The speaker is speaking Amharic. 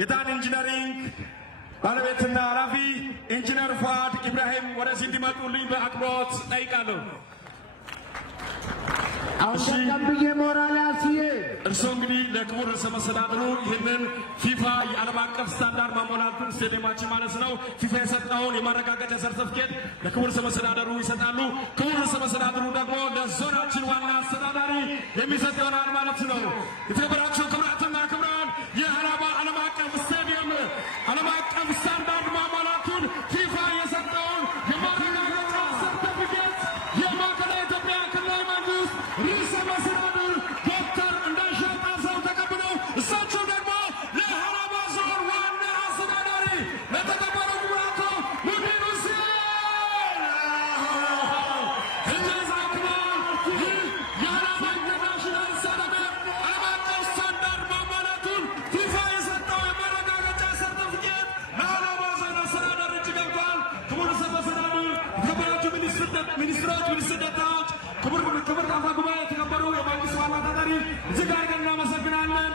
የታን ኢንጂነሪንግ ባለቤትና ኃላፊ ኢንጂነር ፉአድ ኢብራሂም ወደዚህ እንዲመጡልኝ በአክብሮት ጠይቃለሁ። አሁን ተቀብዬ ሞራል አስዬ እርሶ እንግዲህ ለክቡር ርዕሰ መስተዳድሩ ይህንን ፊፋ የዓለም አቀፍ ስታንዳርድ ማሟላቱን ስቴዲየማችን ማለት ነው ፊፋ የሰጠውን የማረጋገጫ ሰርተፍኬት ለክቡር ርዕሰ መስተዳድሩ ይሰጣሉ። ክቡር ርዕሰ መስተዳድሩ ደግሞ ለዞናችን ዋና አስተዳዳሪ የሚሰጥ ይሆናል ማለት ነው። የተከበራችሁ ክቡራትና ክቡራን የሀላባ ዓለም አቀፍ ስቴዲየም ዓለም አቀፍ ስታንዳርድ ማሟላቱን ፊፋ የሰጠውን የማረጋገጫ ሰርተፍኬት የማዕከላዊ ኢትዮጵያ ክልላዊ መንግስት ርዕሰ መስተዳድር ዶክተር እንዳሻው ጣሰው ተቀብለው እሳቸው ደግሞ ለሀላባ ዞን ዋና አስተዳዳሪ ለተከበሩ ክቡራቶ ሙዲን ሁሴን የሀላባ ኢንተርናሽናል ስታዲየም ዓለም አቀፍ ስታንዳርድ ማሟላቱን ፊፋ የሰጠው የማረጋገጫ ሰርተፍኬት ለሀላባ ዞን አስተዳዳሪ እጅ ገብቷል። ክቡር ርዕሰ መስተዳድር፣ የተከበራችሁ ሚኒስትሮች፣ ሚኒስትር ዴኤታዎች፣ ክቡር አፈ ጉባኤ፣ የተከበሩ የመንግስት ዋና ተጠሪ እጅግ አድርገን እናመሰግናለን።